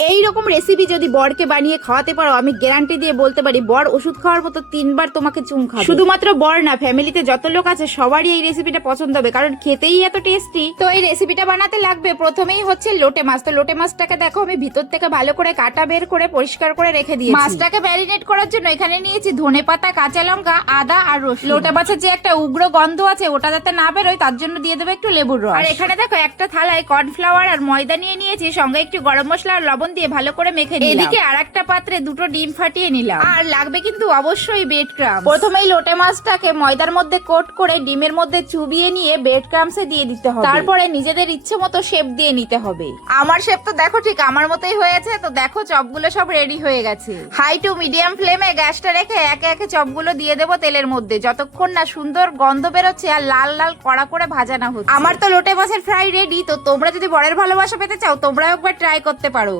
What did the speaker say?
এই রকম রেসিপি যদি বরকে বানিয়ে খাওয়াতে পারো, আমি গ্যারান্টি দিয়ে বলতে পারি বর ওষুধ খাওয়ার মতো 3 বার তোমাকে চুম খাবে। শুধুমাত্র বর না, ফ্যামিলিতে যত লোক আছে সবারই এই রেসিপিটা পছন্দ হবে, কারণ খেতেই এত টেস্টি। তো এই রেসিপিটা বানাতে লাগবে প্রথমেই হচ্ছে লোটে মাছ। তো লোটে মাছটাকে দেখো আমি ভিতর থেকে ভালো করে কাটা বের করে পরিষ্কার করে রেখে দিয়েছি। মাছটাকে ম্যারিনেট করার জন্য এখানে নিয়েছি ধনেপাতা, কাঁচা লঙ্কা, আদা আর রসুন। লোটে মাছের যে একটা উগ্র গন্ধ আছে ওটা যাতে না বেরোয় তার জন্য দিয়ে দেবো একটু লেবুর রস। আর এখানে দেখো একটা থালায় কর্নফ্লাওয়ার আর ময়দা নিয়ে নিয়েছি, সঙ্গে একটু গরম মশলা আর লবণ দিয়ে ভালো করে মেখে নিলাম। এদিকে আরেকটা পাত্রে দুটো ডিম ফাটিয়ে নিলাম। আর লাগবে কিন্তু অবশ্যই ব্রেড ক্রাম্বস। প্রথমেই লোটে মাছটাকে ময়দার মধ্যে কোট করে ডিমের মধ্যে চুবিয়ে নিয়ে ব্রেড ক্রাম্বসে দিয়ে দিতে হবে। তারপরে নিজেদের ইচ্ছে মতো শেপ দিয়ে নিতে হবে। আমার শেপ তো দেখো ঠিক আমার মতোই হয়েছে। তো দেখো চপগুলো সব রেডি হয়ে গেছে। হাই টু মিডিয়াম ফ্লেমে গ্যাসটা রেখে একে একে চপগুলো দিয়ে দেবো তেলের মধ্যে, যতক্ষণ না সুন্দর গন্ধ বেরোচ্ছে আর লাল লাল কড়া করে ভাজা না হচ্ছে। আমার তো লোটে মাছের ফ্রাই রেডি। তো তোমরা যদি বরের ভালোবাসা পেতে চাও তোমরাও একবার ট্রাই করতে পারো।